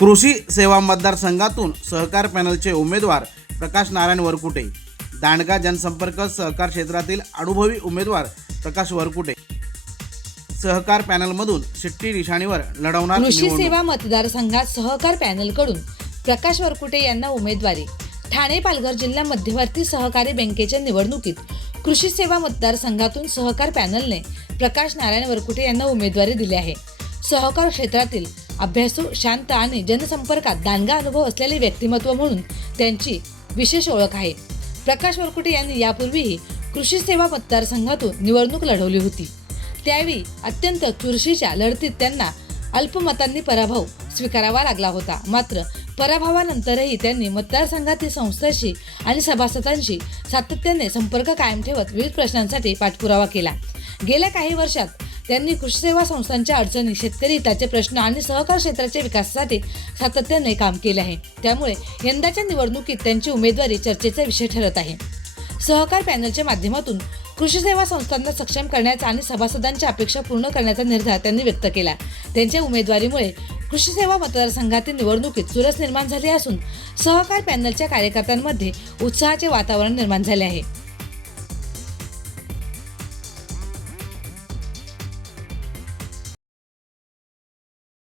कृषी सेवा मतदारसंघातून सहकार पॅनलचे उमेदवार प्रकाश नारायण वरकुटे, दांडगा जनसंपर्क सहकार क्षेत्रातील अनुभवी उमेदवार प्रकाश वरकुटे सहकार पॅनलमधून शिट्टी निशाणीवर लढवणार कृषी निवडणूक। सेवा मतदारसंघात सहकार पॅनलकडून प्रकाश वरकुटे यांना उमेदवारी। ठाणे पालघर जिल्हा मध्यवर्ती सहकारी बँकेच्या निवडणुकीत कृषी सेवा मतदारसंघातून सहकार पॅनलने प्रकाश नारायण वरकुटे यांना उमेदवारी दिली आहे। सहकार क्षेत्रातील अभ्यासू, शांत आणि जनसंपर्कात दांडगा अनुभव असलेले व्यक्तिमत्व म्हणून त्यांची विशेष ओळख आहे। प्रकाश वरकुटे यांनी यापूर्वीही कृषी सेवा मतदारसंघातून निवडणूक लढवली होती। त्यावेळी अत्यंत चुरशीच्या लढतीत त्यांना अल्पमतांनी पराभव स्वीकारावा लागला होता। मात्र पराभवानंतरही त्यांनी मतदारसंघातील संस्थांशी आणि सभासदांशी सातत्याने संपर्क कायम ठेवत विविध प्रश्नांसाठी पाठपुरावा केला। गेल्या काही वर्षात त्यांनी कृषी सेवा संस्थांच्या अडचणी, शेतकरी हिताचे प्रश्न आणि सहकार क्षेत्राच्या विकासासाठी सातत्याने काम केले आहे। त्यामुळे यंदाच्या निवडणुकीत त्यांची उमेदवारी चर्चेचा विषय ठरत आहे। सहकार पॅनलच्या माध्यमातून कृषी सेवा संस्थांना सक्षम करण्याचा आणि सभासदांच्या अपेक्षा पूर्ण करण्याचा निर्धार त्यांनी व्यक्त केला। त्यांच्या उमेदवारीमुळे कृषी सेवा मतदारसंघातील निवडणुकीत चुरस निर्माण झाली असून सहकार पॅनलच्या कार्यकर्त्यांमध्ये उत्साहाचे वातावरण निर्माण झाले आहे।